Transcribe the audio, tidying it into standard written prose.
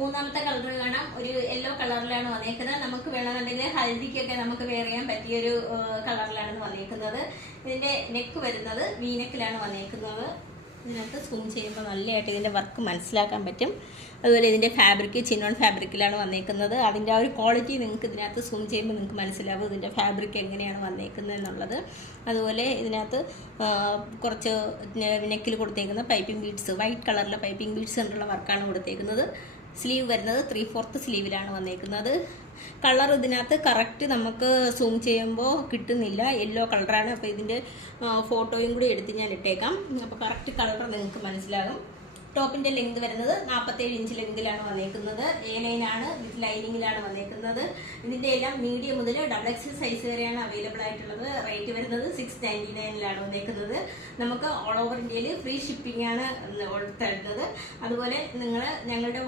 മൂന്നാമത്തെ കളർ കാണാം, ഒരു യെല്ലോ കളറിലാണ് വന്നേക്കുന്നത്. നമുക്ക് വേണമെന്നുണ്ടെങ്കിൽ ഹൽദിക്കൊക്കെ നമുക്ക് വെയർ ചെയ്യാൻ പറ്റിയൊരു കളറിലാണ് വന്നേക്കുന്നത്. ഇതിന്റെ നെക്ക് വരുന്നത് വീനെക്കിലാണ് വന്നേക്കുന്നത്. ഇതിനകത്ത് സൂം ചെയ്യുമ്പോൾ നല്ലതായിട്ട് ഇതിൻ്റെ വർക്ക് മനസ്സിലാക്കാൻ പറ്റും. അതുപോലെ ഇതിൻ്റെ ഫാബ്രിക് ചിനോൺ ഫാബ്രിക്കിലാണ് വന്നേക്കുന്നത്. അതിൻ്റെ ആ ഒരു ക്വാളിറ്റി നിങ്ങൾക്ക് ഇതിനകത്ത് സൂം ചെയ്യുമ്പോൾ നിങ്ങൾക്ക് മനസ്സിലാവും ഇതിൻ്റെ ഫാബ്രിക് എങ്ങനെയാണ് വന്നേക്കുന്നത് എന്നുള്ളത്. അതുപോലെ ഇതിനകത്ത് കുറച്ച് നെക്കിൽ കൊടുത്തേക്കുന്ന പൈപ്പിംഗ് ബീഡ്സ്, വൈറ്റ് കളറിലെ പൈപ്പിംഗ് ബീഡ്സ് കൊണ്ടുള്ള വർക്കാണ് കൊടുത്തേക്കുന്നത്. സ്ലീവ് വരുന്നത് 3/4 സ്ലീവിലാണ് വന്നേക്കുന്നത്. കളർ ഇതിനകത്ത് കറക്റ്റ് നമുക്ക് സൂം ചെയ്യുമ്പോൾ കിട്ടുന്നില്ല, യെല്ലോ കളറാണ്. അപ്പോൾ ഇതിൻ്റെ ഫോട്ടോയും കൂടി എടുത്ത് ഞാൻ ഇട്ടേക്കാം. അപ്പോൾ കറക്റ്റ് കളർ നിങ്ങൾക്ക് മനസ്സിലാകും. ടോപ്പിൻ്റെ ലെങ്ത് വരുന്നത് 47 ഇഞ്ച് ലെങ്തിലാണ് വന്നേക്കുന്നത്. A9 ആണ്, വിത്ത് ലൈനിങ്ങിലാണ് വന്നേക്കുന്നത്. ഇതിൻ്റെ എല്ലാം മീഡിയം മുതൽ XXL സൈസ് വരെയാണ് അവൈലബിൾ ആയിട്ടുള്ളത്. റേറ്റ് വരുന്നത് 699 വന്നേക്കുന്നത്. നമുക്ക് ഓൾ ഓവർ ഇന്ത്യയിൽ ഫ്രീ ഷിപ്പിംഗ് ആണ് തരുന്നത്. അതുപോലെ നിങ്ങൾ ഞങ്ങളുടെ